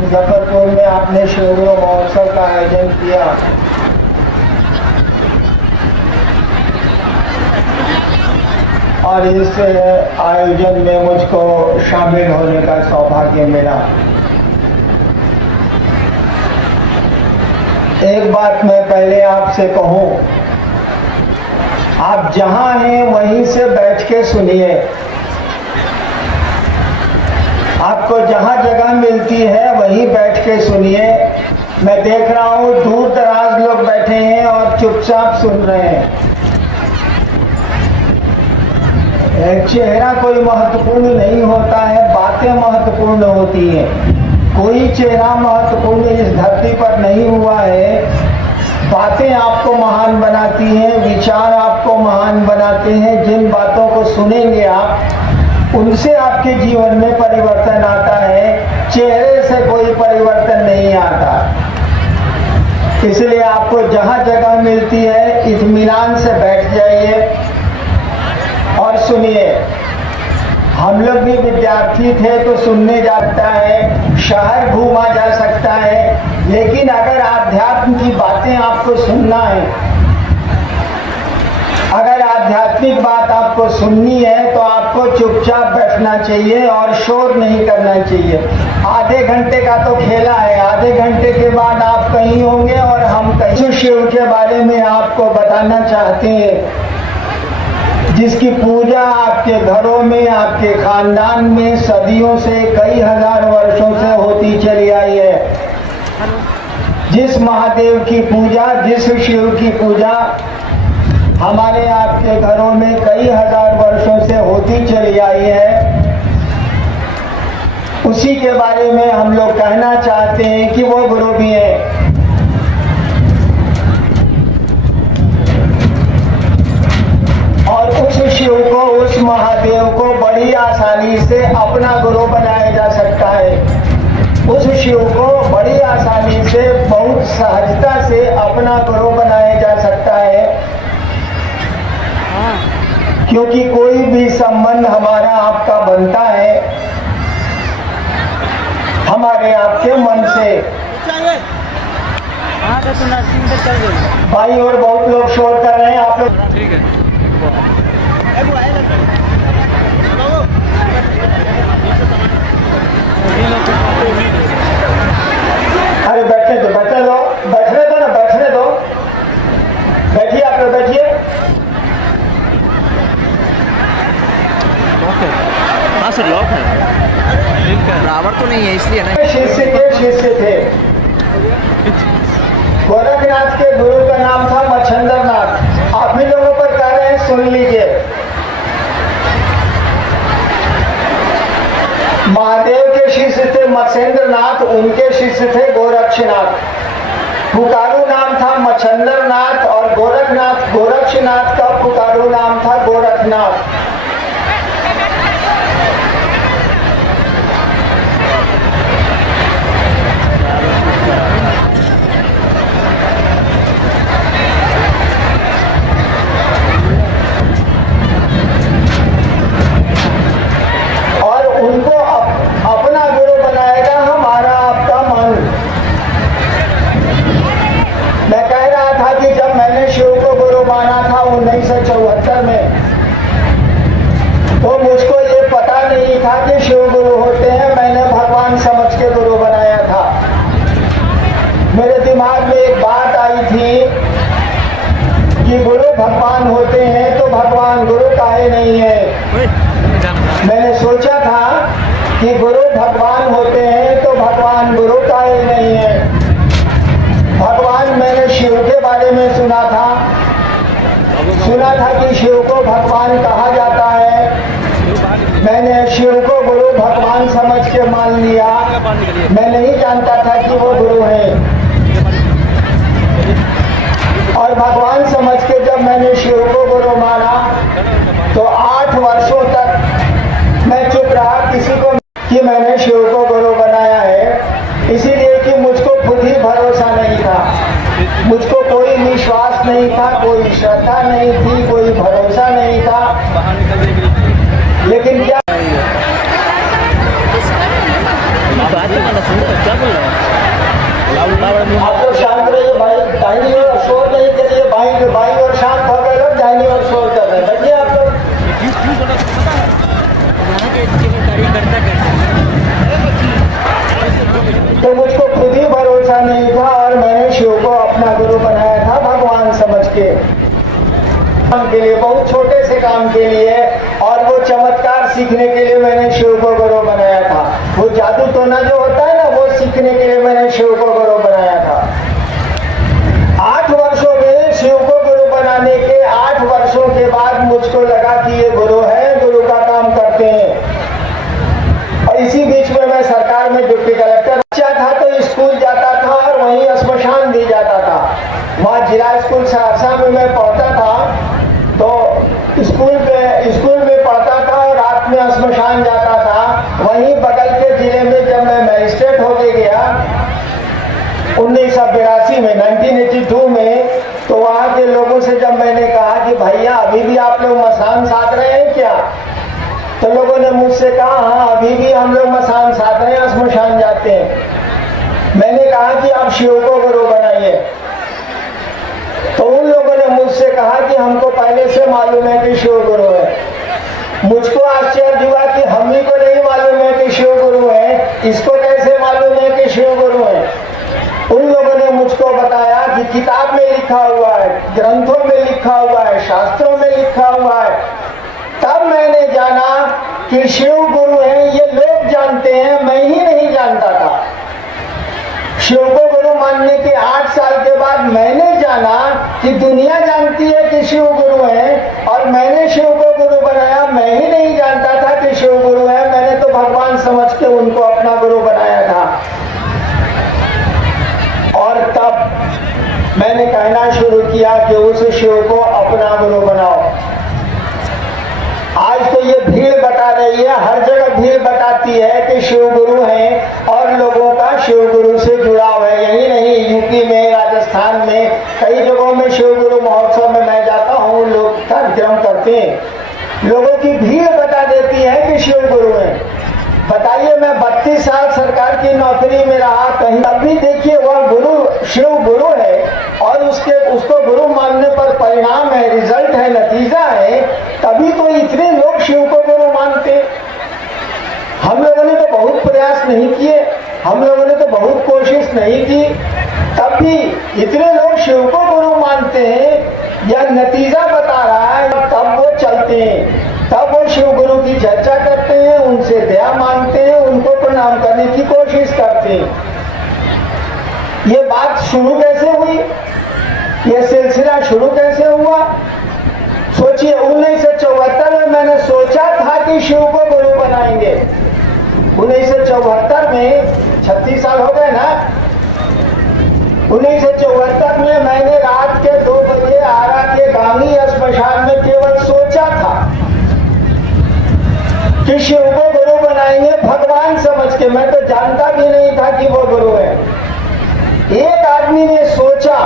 मुजफ्फरपुर में आपने शिवगुरु महोत्सव का आयोजन किया। और इस आयोजन में मुझको शामिल होने का सौभाग्य मिला। एक बात मैं पहले आपसे कहूं, आप जहां हैं वहीं से बैठ के सुनिए। आपको जहां जगह मिलती है वहीं बैठ के सुनिए। मैं देख रहा हूं दूर दराज लोग बैठे हैं और चुपचाप सुन रहे हैं। चेहरा कोई महत्वपूर्ण नहीं होता है, बातें महत्वपूर्ण होती हैं। कोई चेहरा महत्वपूर्ण इस धरती पर नहीं हुआ है। बातें आपको महान बनाती हैं, विचार आपको महान बनाते हैं। जिन बातों को सुनेंगे आप, उनसे आपके जीवन में परिवर्तन आता है। चेहरे से कोई परिवर्तन नहीं आता। इसलिए आपको जहां जगह मिलती है इत्मीनान से बैठ जाइए और सुनिए। हम लोग भी विद्यार्थी थे तो सुनने जाता है, शहर घूमा जा सकता है, लेकिन अगर आध्यात्म की बातें आपको सुनना है, अगर आध्यात्मिक बात आपको सुननी है तो आपको चुपचाप बैठना चाहिए और शोर नहीं करना चाहिए। आधे घंटे का तो खेला है, आधे घंटे के बाद आप कहीं होंगे और हम कहीं। शिव के बारे में आपको बताना चाहते हैं, जिसकी पूजा आपके घरों में, आपके खानदान में सदियों से, कई हजार वर्षों से होती चली आई है। जिस महादेव की पूजा, जिस शिव की पूजा हमारे आपके घरों में कई हजार वर्षों से होती चली आई है, उसी के बारे में हम लोग कहना चाहते हैं कि वो गुरु भी है। और उस शिव को, उस महादेव को बड़ी आसानी से अपना गुरु बनाया जा सकता है। उस शिव को बड़ी आसानी से, बहुत सहजता से अपना गुरु बनाया जा सकता है। क्योंकि कोई भी संबंध हमारा आपका बनता है हमारे आपके मन से। भाई और बहुत लोग शोर कर रहे हैं, आप लोग ठीक है। अरे बैठने दो, बैठने दो, बैठने दो ना, बैठने दो। बैठिए, आप लोग बैठिए। हाँ सर, लॉक है। रावण तो नहीं है इसलिए ना। शिष्य थे। गोरखनाथ के गुरु का नाम था मच्छंदर नाथ। आप भी लोगों पर कह रहे हैं, सुन लीजिए। महादेव के शिष्य थे मच्छेंद्र नाथ, उनके शिष्य थे गोरक्षनाथ। पुकारू नाम था मच्छंदर नाथ और गोरक्षनाथ का पुकारू नाम था गोरखनाथ। मेरे दिमाग में एक बात आई थी कि गुरु भगवान होते हैं तो भगवान गुरु काहे नहीं है। मैंने सोचा था कि गुरु भगवान होते हैं तो भगवान गुरु काहे नहीं है। भगवान, मैंने शिव के बारे में सुना था कि शिव को भगवान कहा जाता है। मैंने शिव को गुरु भगवान समझ के मान लिया। मैं नहीं जानता था कि वो गुरु है। और भगवान समझ के जब मैंने शिव को गुरु माना तो 8 वर्षों तक मैं चुप रहा, किसी को कि मैंने शिव को गुरु बनाया है। इसीलिए कि मुझको खुद ही भरोसा नहीं था, मुझको कोई विश्वास नहीं था, कोई श्रद्धा नहीं थी, कोई भरोसा नहीं था। लेकिन क्या तो मुझको खुद ही भरोसा नहीं था और मैंने शिव को अपना गुरु बनाया था भगवान समझ के लिए, बहुत छोटे से काम के लिए, और वो चमत्कार सीखने के लिए मैंने शिव को गुरु बनाया था। वो जादू टोना जो होता है ना, वो सीखने के लिए मैंने शिव को गुरु बनाया था। 8 वर्षों में शिव को गुरु बनाने के 8 वर्षों के बाद मुझको लगा कि ये गुरु है, गुरु का काम करते हैं। और इसी बीच में मैं सरकार में डिप्टी कलेक्टर बच्चा था तो स्कूल जाता था और वहीं श्मशान भी जाता था। वहाँ जिला स्कूल सहरसा में मैं पढ़ता था, तो स्कूल में पढ़ता था और रात में श्मशान जाता था। वहीं बगल के जिले में जब मैं मजिस्ट्रेट होके गया 1982 में 1982 में, तो वहाँ के लोगों से जब मैंने कहा कि भैया अभी भी आप लोग मसान साध रहे हैं क्या, तो लोगों ने मुझसे कहा हाँ अभी भी हम लोग मसान साध रहे हैं, श्मशान जाते हैं। मैंने कहा कि आप शिव को गुरु बनाइए, तो उन लोगों ने मुझसे कहा कि हमको पहले से मालूम है कि शिव गुरु है। मुझको आश्चर्य हुआ कि हम ही को नहीं मालूम है कि शिव गुरु है, इसको कैसे मालूम है कि शिव गुरु है। उन लोगों ने मुझको बताया कि किताब में लिखा हुआ है, ग्रंथों में लिखा हुआ है, शास्त्रों में लिखा हुआ है। तब मैंने जाना कि शिव गुरु है, ये लोग जानते हैं, मैं ही नहीं जानता था। शिव को गुरु मानने के 8 साल के बाद मैंने जाना कि दुनिया जानती है कि शिव गुरु है, और मैंने शिव को गुरु बनाया। मैं ही नहीं जानता था कि शिव गुरु है, मैंने तो भगवान समझ के उनको अपना गुरु बनाया था। और तब मैंने कहना शुरू किया कि उस शिव को अपना गुरु बनाओ। आज तो ये भीड़ बता रही है, हर जगह भीड़ बताती है कि शिव गुरु हैं और लोगों का शिव गुरु से जुड़ाव है। यही नहीं, यूपी में, राजस्थान में, कई जगहों में शिव गुरु महोत्सव में मैं जाता हूँ, लोग कार्यक्रम करते हैं, लोगों की भीड़ बता देती है कि शिव गुरु है। बताइए, मैं 32 साल सरकार की नौकरी में रहा, कहीं अभी देखिए वह गुरु शिव गुरु है और उसको गुरु मानने पर परिणाम है, रिजल्ट है, नतीजा है, तभी तो इतने लोग शिव को गुरु मानते। हम लोगों ने तो बहुत प्रयास नहीं किए, हम लोगों ने तो बहुत कोशिश नहीं की, तब भी इतने लोग शिव को गुरु मानते हैं। यह नतीजा बता रहा है, तब वो चलते हैं, तब वो शिव गुरु की चर्चा करते हैं, उनसे दया मांगते हैं, उनको प्रणाम करने की कोशिश करते हैं। ये बात शुरू कैसे हुई, ये सिलसिला शुरू कैसे हुआ? सोचिए, 1974 में मैंने सोचा था कि शिव को गुरु बनाएंगे। 1974 में 36 साल हो गए ना। 1974 में मैंने रात के 2 बजे आरा के गांधी श्मशान में केवल सोचा था कि शिव को गुरु बनाएंगे, भगवान समझ के। मैं तो जानता भी नहीं था कि वो गुरु है। एक आदमी ने सोचा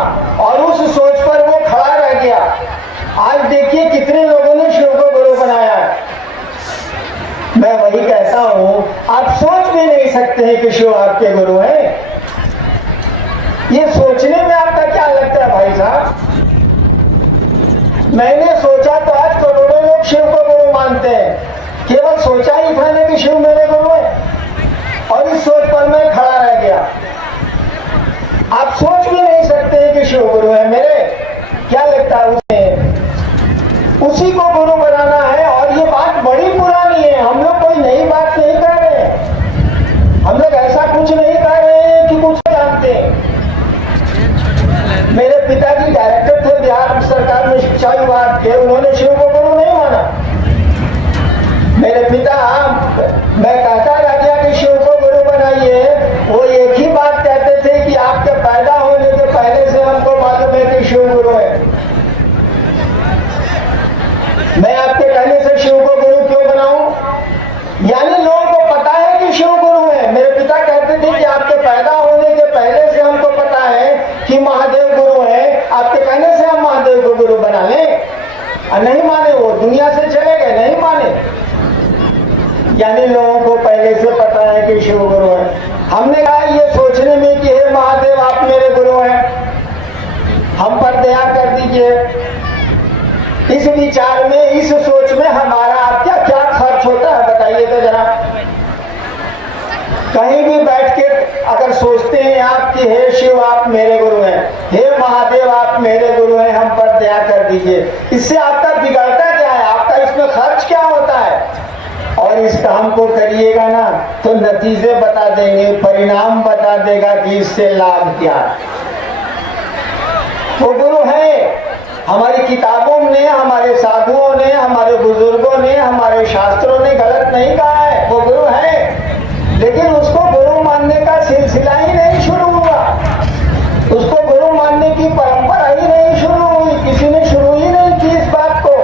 और उस सोच पर वो खड़ा रह गया। आज देखिए कितने लोगों ने शिव को गुरु बनाया है। मैं वही कहता हूं, आप सोच भी नहीं सकते हैं कि शिव आपके गुरु हैं। ये सोचने में आपका क्या लगता है भाई साहब? मैंने सोचा तो आज करोड़ों लोग शिव को गुरु मानते हैं। केवल सोचा ही था ना कि शिव मेरे गुरु है, और इस सोच पर मैं खड़ा रह गया। आप सोच भी नहीं सकते कि शिव गुरु है मेरे। क्या लगता है उसी को गुरु बनाना है। और ये बात बड़ी पुरानी है, हम लोग कोई नई बात नहीं कर रहे हैं। हम लोग ऐसा कुछ नहीं कर रहे हैं कि कुछ जानते हैं। मेरे पिताजी डायरेक्टर थे बिहार सरकार में शिक्षा विभाग के, उन्होंने शिव को गुरु नहीं माना। मेरे पिता, मैं कहता रह गया कि शिव को गुरु बनाइए, वो एक ही बात कहते थे कि आपके पैदा होने के पहले से हमको मालूम है कि शिव गुरु है। मैं आपके कहने से शिव को गुरु क्यों बनाऊं? यानी लोगों को पता है कि शिव गुरु है। मेरे पिता कहते थे कि आपके पैदा होने के पहले से हमको पता है कि महादेव गुरु है, आपके कहने से हम महादेव को गुरु बना लें। और नहीं माने, वो दुनिया से चले गए, नहीं माने। यानी लोगों को पहले से पता है कि शिव गुरु है। हमने कहा ये सोचने में कि हे महादेव आप मेरे गुरु हैं, हम पर दया कर दीजिए। इस विचार में, इस सोच में हमारा क्या क्या खर्च होता है बताइए तो जरा। कहीं भी बैठ के अगर सोचते हैं आप कि हे शिव आप मेरे गुरु हैं, हे महादेव आप मेरे गुरु हैं, हम पर दया कर दीजिए, इससे आपका बिगड़ता क्या है, आपका इसमें खर्च क्या होता है? और इस काम को करिएगा ना तो नतीजे बता देंगे, परिणाम बता देगा कि इससे लाभ क्या है। वो गुरु है, हमारी किताबों ने, हमारे साधुओं ने, हमारे बुजुर्गों ने, हमारे शास्त्रों ने गलत नहीं कहा है, वो गुरु है। लेकिन उसको गुरु मानने का सिलसिला ही नहीं शुरू हुआ, उसको गुरु मानने की परंपरा ही नहीं शुरू हुई, किसी ने शुरू ही नहीं की इस बात को,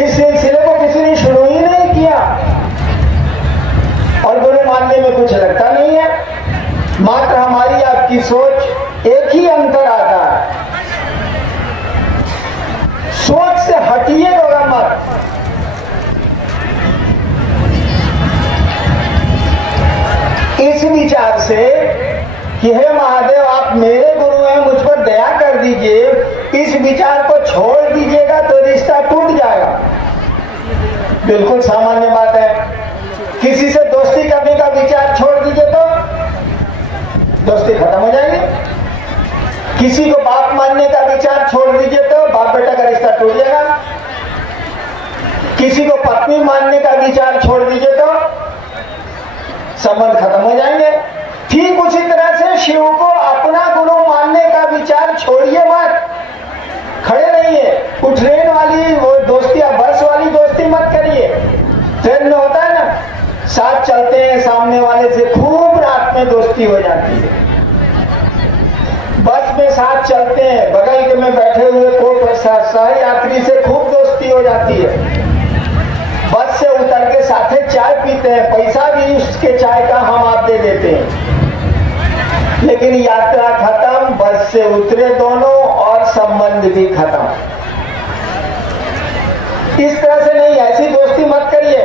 इस सिलसिले को किसी ने शुरू ही नहीं किया। और गुरु मानने में कुछ लगता नहीं है, मात्र हमारी आपकी सोच एक ही अंतर आता है, सोच से हटिएगा मत। इस विचार से कि हे महादेव आप मेरे गुरु हैं, मुझ पर दया कर दीजिए, इस विचार को छोड़ दीजिएगा तो रिश्ता टूट जाएगा। बिल्कुल सामान्य बात है। किसी से दोस्ती करने का विचार छोड़ दीजिए तो दोस्ती खत्म हो जाएगी। किसी को बाप मानने का विचार छोड़ दीजिए तो बाप बेटा का रिश्ता टूट जाएगा। किसी को पत्नी मानने का विचार छोड़ दीजिए तो संबंध खत्म हो जाएंगे। ठीक उसी तरह से शिव को अपना गुरु मानने का विचार छोड़िए मत, खड़े रहिए। वो ट्रेन वाली वो दोस्ती, बस वाली दोस्ती मत करिए। ट्रेन में होता है ना, साथ चलते हैं, सामने वाले से खूब रात में दोस्ती हो जाती है। बस में साथ चलते हैं, बगल के में बैठे हुए को सहयात्री से खूब दोस्ती हो जाती है। बस से उतर के साथे चाय पीते हैं, पैसा भी उसके चाय का हम आप दे देते हैं, लेकिन यात्रा खत्म, बस से उतरे दोनों और संबंध भी खत्म। इस तरह से नहीं, ऐसी दोस्ती मत करिए,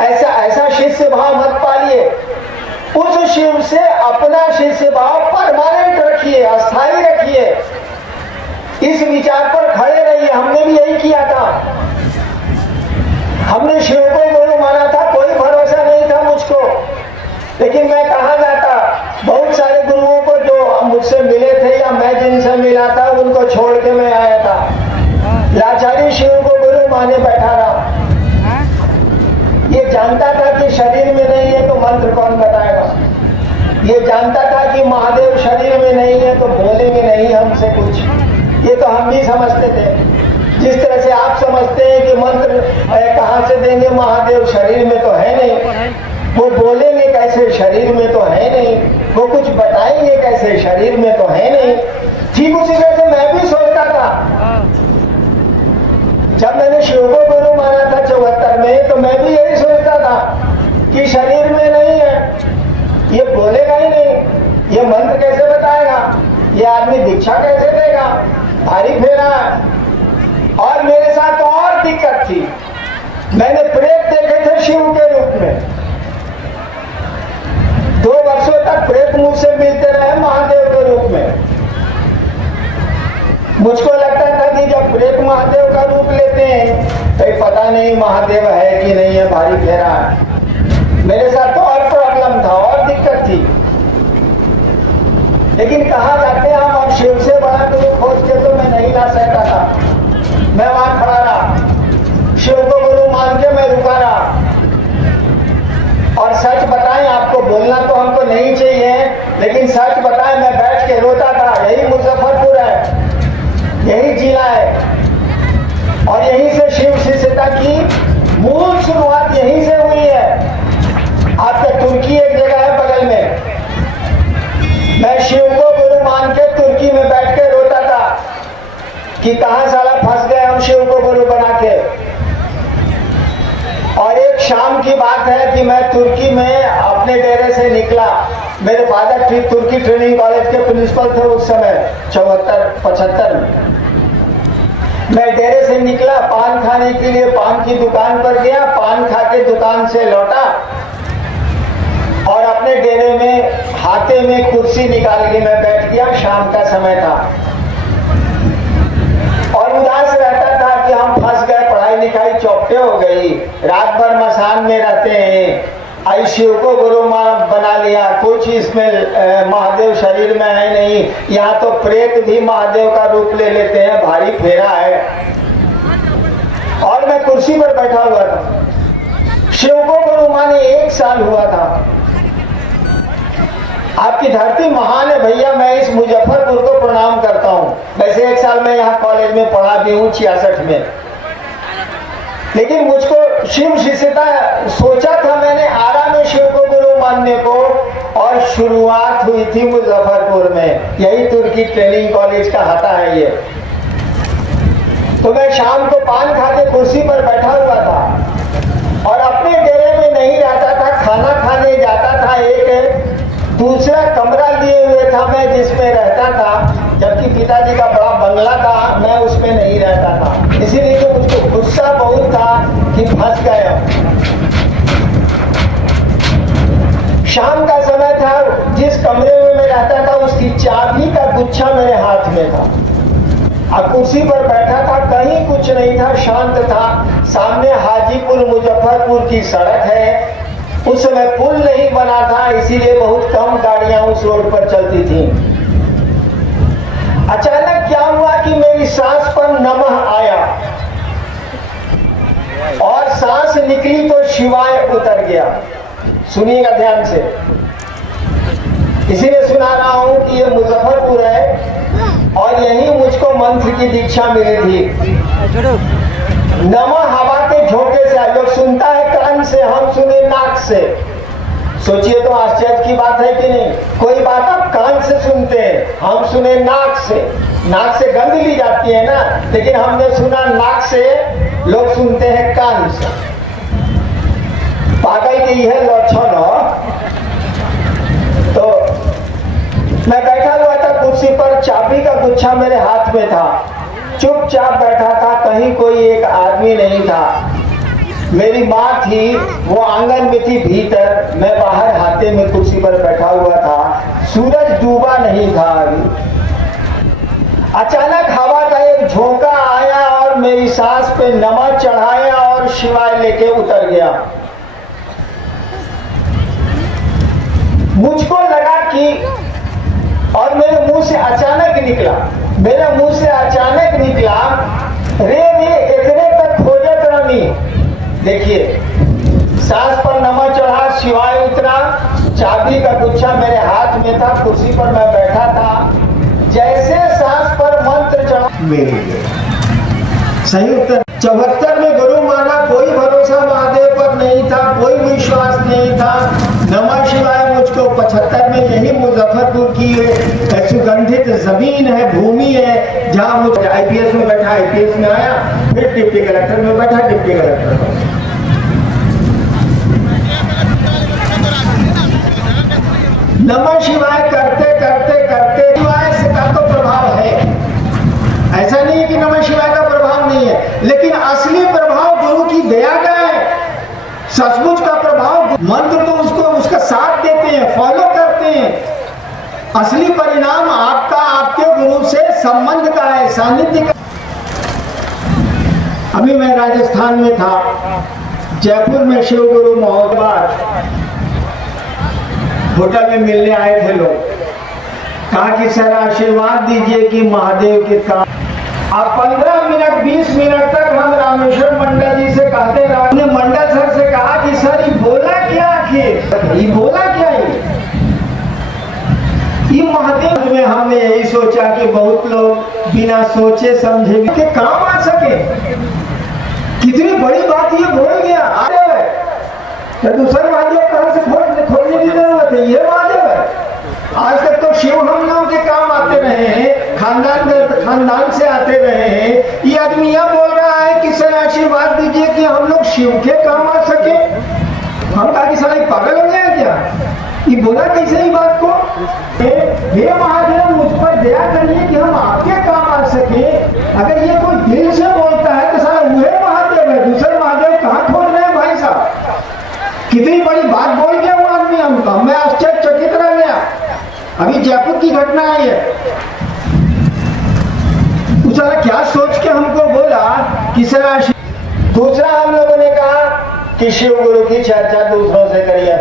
ऐसा शिष्य भाव मत पालिए। उस शिव से अपना शिष्य भाव परमानेंट रखिए, अस्थायी रखिए। इस विचार पर खड़े रहिए। हमने भी यही किया था, हमने शिव को गुरु माना था, कोई भरोसा नहीं था मुझको, लेकिन मैं कहा जाता, बहुत सारे गुरुओं को जो मुझसे मिले थे या मैं जिनसे मिला था उनको छोड़ के मैं आया था। लाचारी शिव को गुरु माने बैठा रहा। ये जानता था कि शरीर में नहीं है तो मंत्र कौन बताएगा। ये जानता था कि महादेव शरीर में नहीं है तो बोलेंगे नहीं हमसे कुछ। ये तो हम भी समझते थे, जिस तरह से आप समझते हैं कि मंत्र कहाँ से देंगे, महादेव शरीर में तो है नहीं, वो बोलेंगे कैसे, शरीर में तो है नहीं, वो कुछ बताएंगे कैसे, शरीर में तो है नहीं। ठीक उसी तरह से मैं भी सोचता था, जब मैंने शिव को गुरु माना था 74 में, तो मैं भी यही सोचता था कि शरीर में नहीं है, ये बोलेगा ही नहीं, ये मंत्र कैसे बताएगा, ये आदमी दीक्षा कैसे देगा, भारी फेरा है। और मेरे साथ और दिक्कत थी, मैंने प्रेत देखे थे शिव के रूप में। 2 वर्षों तक प्रेत मुझसे मिलते रहे महादेव के रूप में। मुझको लगता था कि जब प्रेत महादेव का रूप लेते हैं तो पता नहीं महादेव है कि नहीं है, भारी फेरा है। मेरे साथ तो और प्रॉब्लम था, और दिक्कत थी। लेकिन कहा जाते हैं हम, और शिव से बड़ा गुरु खोज के तो मैं नहीं ला सकता था। मैं वहां खड़ा रहा, शिव को गुरु मान के मैं रुका रहा। और सच बताएं, आपको बोलना तो हमको नहीं चाहिए, लेकिन सच बताएं, मैं बैठ के रोता था। यही मुजफ्फरपुर है, यही जिला है, और यहीं से शिव शिष्यता की मूल शुरुआत यहीं से हुई है। आपके तुर्की एक जगह है बगल में, मैं शिव को गुरु मान के तुर्की में बैठ के रोता था कि कहां साला फंस गए हम शिव को गुरु बना के। और एक शाम की बात है कि मैं तुर्की में अपने डेरे से निकला। मेरे फादर तुर्की ट्रेनिंग कॉलेज के प्रिंसिपल थे उस समय 74-75 में। मैं डेरे से निकला, पान खाने के लिए पान की दुकान पर गया, पान खा के दुकान से लौटा और अपने डेरे में हाथे में कुर्सी निकाल के मैं बैठ गया। शाम का समय था और उदास रहता था कि हम फंस गए, पढ़ाई लिखाई चौपटे हो गई, रात भर मसान में रहते हैं, आई शिव को गुरु बना लिया, कुछ इसमें महादेव शरीर में है नहीं, यहाँ तो प्रेत भी महादेव का रूप ले लेते हैं, भारी फेरा है। और मैं कुर्सी पर बैठा हुआ था, शिव को गुरु माने 1 साल हुआ था। आपकी धरती महान है भैया, मैं इस मुजफ्फरपुर को प्रणाम करता हूँ। वैसे 1 साल मैं यहाँ कॉलेज में पढ़ा भी हूँ 66 में, लेकिन मुझको शिव शिष्यता सोचा था मैंने आरा में शिव को गुरु मानने को, और शुरुआत हुई थी मुजफ्फरपुर में, यही तुर्की ट्रेनिंग कॉलेज का हाथा है ये। तो मैं शाम को पान खा के कुर्सी पर बैठा हुआ था और अपने डेरे में नहीं रहता था, खाना खाने जाता था। एक दूसरा कमरा लिए हुए था मैं जिसमें रहता था, जबकि पिताजी का बड़ा बंगला था, मैं उसमें नहीं रहता था। इसीलिए तो मुझको गुस्सा बहुत था कि फंस गया। शाम का समय था, जिस कमरे में मैं रहता था उसकी चाबी का गुच्छा मेरे हाथ में था। अब कुर्सी पर बैठा था, कहीं कुछ नहीं था, शांत था। सामने हाजीपुर मुजफ्फरपुर की सड़क है, उस समय पुल नहीं बना था, इसीलिए बहुत कम गाड़ियां उस रोड पर चलती थी। अचानक क्या हुआ कि मेरी सांस पर नमः आया और सांस निकली तो शिवाय उतर गया। सुनिएगा ध्यान से, इसीलिए सुना रहा हूं कि ये मुजफ्फरपुर है और यही मुझको मंत्र की दीक्षा मिली थी। नमः हवा के झोंके से, लोग सुनता है कान से, हम सुने नाक से। सोचिए तो आश्चर्य की बात है कि नहीं। कोई बात आप कान से सुनते हैं, हम सुने नाक से। नाक से गंध ली जाती है ना, लेकिन हमने सुना नाक से, लोग सुनते हैं कान से। पागल की यह लक्षण हो। तो मैं बैठा हुआ था कुर्सी पर, चाबी का गुच्छा मेरे हाथ में था, चुपचाप बैठा था, कहीं कोई एक आदमी नहीं था। मेरी माँ थी, वो आंगन में थी भीतर, मैं बाहर हाथे में कुर्सी पर बैठा हुआ था। सूरज डूबा नहीं था अभी। अचानक हवा का एक झोंका आया और मेरी सांस पे नमक चढ़ाया और शिवाय लेके उतर गया। मुझको लगा कि, और मेरे मुंह से अचानक निकला, मेरे मुंह से अचानक निकला, रे इतने तक खोजत रमी। देखिए, सांस पर नमक चढ़ा, शिवाय उतरा, चाबी का गुच्छा मेरे हाथ में था, कुर्सी पर मैं बैठा था। जैसे सांस पर मंत्र चढ़ा, मेरे लिए सही उत्तर। 74 में गुरु माना, कोई भरोसा महादेव पर नहीं था, कोई विश्वास नहीं था। नमः शिवाय मुझको 75 में यही मुजफ्फरपुर की सुगंधित जमीन है, भूमि है, जहाँ मुझे IPS में बैठा, IPS में आया, फिर डिप्टी कलेक्टर में बैठा, डिप्टी कलेक्टर में। नमः शिवाय करते करते करते शिवाय का तो प्रभाव है, ऐसा नहीं है कि नमः शिवाय का प्रभाव नहीं है, लेकिन असली प्रभाव गुरु की दया का है। सचमुच का प्रभाव मंत्र तो उसको उसका साथ देते हैं, फॉलो करते हैं। असली परिणाम आपका आपके गुरु से संबंध का है, सानिध्य का। अभी मैं राजस्थान में था, जयपुर में शिव गुरु महोदय होटल में मिलने आए थे लोग। कहा कि सर आशीर्वाद दीजिए कि महादेव के काम। अब 15 मिनट 20 मिनट तक हम रामेश्वर मंडल जी से कहते रहे। हमने मंडल सर से कहा कि सर ये बोला क्या, आखिर ये बोला क्या, ये महादेव में। हमने यही सोचा कि बहुत लोग बिना सोचे समझे के काम आ सके। कितनी बड़ी बात ये बोल गया, तो दूसरा महादेव कहां से खोलने की जरूरत है, ये महादेव है। आज तक तो शिव हम लोग के काम आते रहे हैं, खानदान से आते रहे हैं। ये आदमी यह बोल रहा है कि सर आशीर्वाद दीजिए कि हम लोग शिव के काम आ सके। हम कहा कि साला पागल हो गया क्या, ये बोला कैसे ही बात को। हे महादेव मुझ पर दया करिए कि हम आपके काम आ सके। अगर ये कोई दिल से बोलता है तो साला वह महादेव है, दूसरे महादेव कहाँ खोल रहे हैं भाई साहब। कितनी बड़ी बात बोल गया वो आदमी हमको, मैं आश्चर्यचकित रह गया। अभी जयपुर की घटना आई है, उसने क्या सोच के हमको बोला कि सर। दूसरा हम लोगों ने कहा कि शिव गुरु की चर्चा दूसरों से करिए।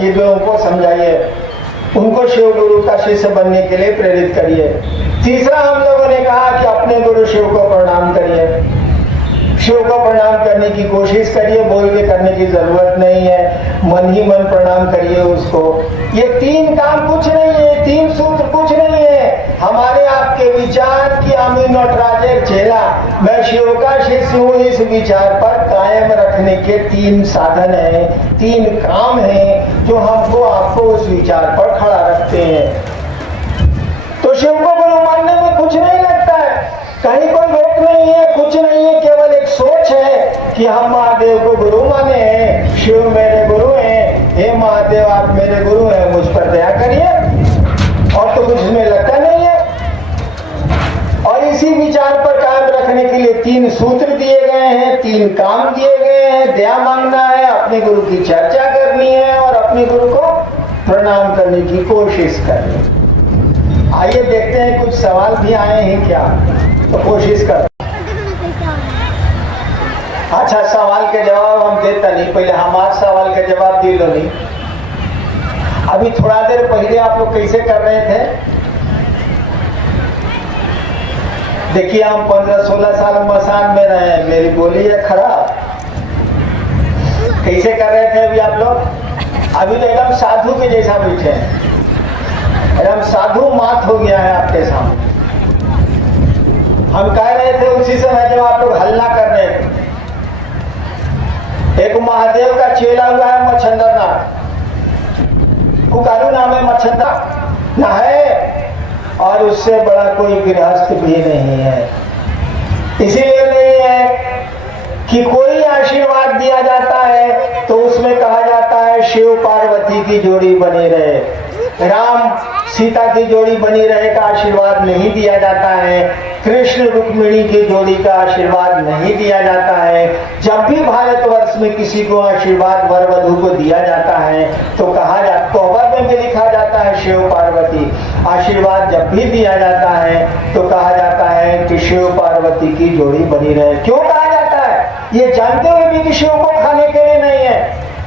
ये लोगों को समझाइए, उनको शिव गुरु का शिष्य बनने के लिए प्रेरित करिए। तीसरा हम लोगों ने कहा कि अपने गुरु शिव को प्रणाम करिए, शिव को प्रणाम करने की कोशिश करिए, बोल के करने की जरूरत नहीं है, मन ही मन प्रणाम करिए उसको। ये 3 काम कुछ नहीं है, 3 सूत्र कुछ नहीं है। हमारे आपके विचार कि अमी नटराजर चेला, मैं शिव का शिष्य हूँ, इस विचार पर कायम रखने के 3 साधन हैं, 3 काम हैं जो हमको आपको उस विचार पर खड़ा रखते हैं। तो शिव को गुरु मानने में कुछ नहीं लगता है, कहीं कोई रोक नहीं है, कुछ नहीं है, केवल एक सोच है कि हम महादेव को गुरु माने हैं, शिव मेरे गुरु हैं, हे महादेव आप मेरे गुरु हैं, मुझ पर दया करिए, और तो कुछ में लगता नहीं है। और इसी विचार पर कायम रखने के लिए 3 सूत्र दिए गए हैं, 3 काम दिए गए हैं। दया मांगना है, अपने गुरु की चर्चा करनी है और अपने गुरु को प्रणाम करने की कोशिश करनी है। आइए देखते हैं कुछ सवाल भी आए हैं क्या, तो कोशिश कर। अच्छा, सवाल के जवाब हम देता नहीं, पहले हमारे सवाल के जवाब दे लो। नहीं, अभी थोड़ा देर पहले आप लोग कैसे कर रहे थे? देखिए हम 15-16 साल मसान में रहे, मेरी बोली है खराब। कैसे कर रहे थे अभी आप लोग? अभी तो एकदम साधु के जैसा बैठे हैं, एकदम साधु मात हो गया है आपके सामने। हम कह रहे थे उसी समय जब आप लोग हल्ला कर रहे थे। एक महादेव का चेला हुआ है मच्छंदर नाथ, पुकारू नाम है मच्छंदर ना है, और उससे बड़ा कोई गृहस्थ भी नहीं है। इसीलिए नहीं है कि कोई आशीर्वाद दिया जाता है तो उसमें कहा जाता है शिव पार्वती की जोड़ी बनी रहे, राम सीता की जोड़ी बनी रहे का आशीर्वाद नहीं दिया जाता है, कृष्ण रुक्मिणी की जोड़ी का आशीर्वाद नहीं दिया जाता है। जब भी भारतवर्ष में किसी को आशीर्वाद वर वधू को दिया जाता है तो कहा जाता, कोहबर में भी लिखा जाता है शिव पार्वती। आशीर्वाद जब भी दिया जाता है तो कहा जाता है कि शिव पार्वती की जोड़ी बनी रहे। क्यों कहा जाता है? ये जानते हुए भी कि शिव को खाने के लिए नहीं है,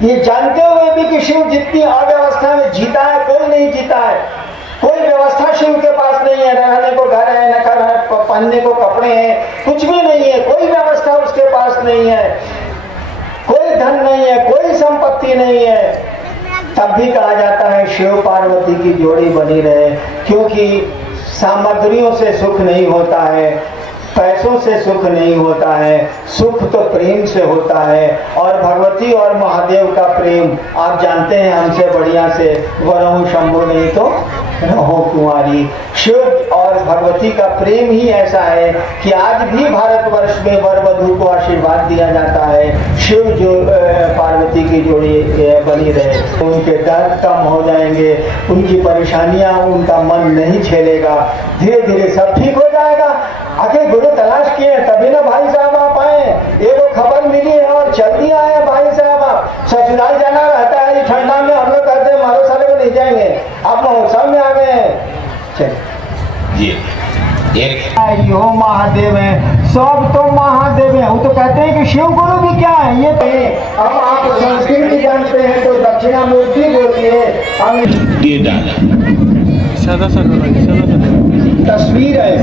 ये जानते हुए भी कि शिव जितनी अव्यवस्था में जीता है कोई नहीं जीता है, कोई व्यवस्था शिव के पास नहीं है, रहने को घर है, न घर है, पहनने को कपड़े हैं, कुछ भी नहीं है, कोई व्यवस्था उसके पास नहीं है, कोई धन नहीं है, कोई संपत्ति नहीं है, तब भी कहा जाता है शिव पार्वती की जोड़ी बनी रहे। क्योंकि सामग्रियों से सुख नहीं होता है, पैसों से सुख नहीं होता है, सुख तो प्रेम से होता है। और भगवती और महादेव का प्रेम आप जानते हैं हमसे बढ़िया से, वरहु शंभु नहीं तो रहो कुंवारी। शिव और भगवती का प्रेम ही ऐसा है कि आज भी भारतवर्ष में वर वधू को आशीर्वाद दिया जाता है शिव जो पार्वती की जोड़ी बनी रहे, तो उनके दर्द कम हो जाएंगे, उनकी परेशानियां, उनका मन नहीं झेलेगा, धीरे धीरे सब ठीक हो जाएगा। आखिर गुरु तलाश किए तभी ना भाई साहब आप आए, ये वो खबर मिली है और जल्दी आए भाई साहब। ससुराल जाना रहता है ठंडा में, हम लोग कहते हैं मारो साले को नहीं जाएंगे, आप महोत्सव में आ गए हैं। यो महादेव है, सब तो महादेव है, वो तो कहते हैं कि शिव गुरु भी क्या है ये तो। अब आप संस्कृत भी जानते हैं तो दक्षिणामूर्ति बोलिए। तस्वीर है,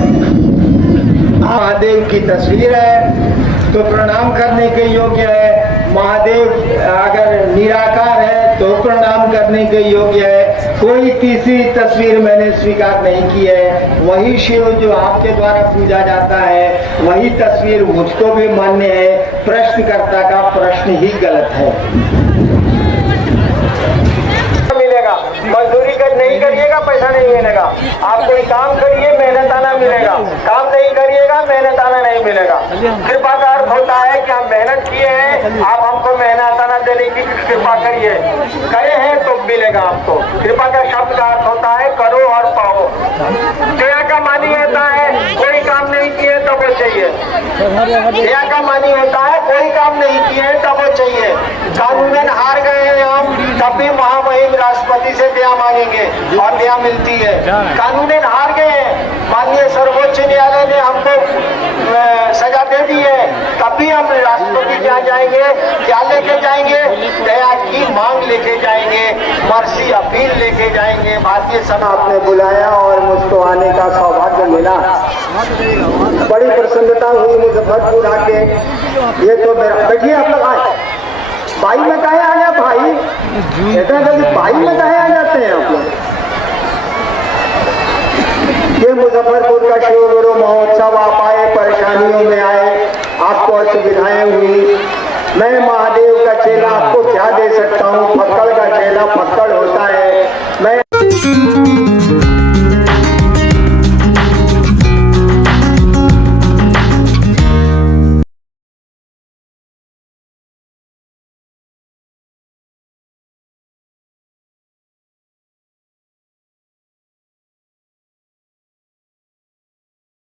महादेव की तस्वीर है तो प्रणाम करने के योग्य है। महादेव अगर निराकार है तो प्रणाम करने के योग्य है। कोई तीसरी तस्वीर मैंने स्वीकार नहीं की है, वही शिव जो आपके द्वारा पूजा जाता है वही तस्वीर मुझको भी मान्य है। प्रश्नकर्ता का प्रश्न ही गलत है। मिलेगा, मजदूरी कर नहीं करिएगा पैसा नहीं मिलेगा, आप कोई काम करिए मेहनताना मिलेगा, काम नहीं करिएगा मेहनताना नहीं मिलेगा। कृपा का अर्थ होता है कि हम मेहनत किए हैं, आप हमको मेहनताना देने की कृपा करिए, करे हैं तो मिलेगा आपको। कृपा का शब्द का अर्थ होता है करो और पाओ। दया का मानी होता है कोई काम नहीं किए तो वो चाहिए, दया का मानी होता है कोई काम नहीं किए तब वो चाहिए। कानूनन हार गए हैं हम, तब भी महामहिम राष्ट्रपति से दया मांगेंगे और दया मिलती है। कानूनन हार गए हैं, माननीय सर्वोच्च न्यायालय ने हमको सजा दे दी है, तब भी हम राष्ट्रपति क्या जाएंगे, क्या लेके जाएंगे? दया की मांग लेके जाएंगे। फर्जी अपील लेके जाएंगे। भारतीय सभा आपने बुलाया और मुझको आने का सौभाग्य मिला। बड़ी प्रसन्नता हुई मुजफ्फरपुर आके। ये तो मेरा, बैठिए आप लोग आए। भाई में कहे आ गया भाई, इतना जल्दी भाई में कहे आ जाते हैं आप लोग। ये मुजफ्फरपुर का शिव गुरु महोत्सव, आप आए, परेशानियों में आए, आपको असुविधाएं हुई। मैं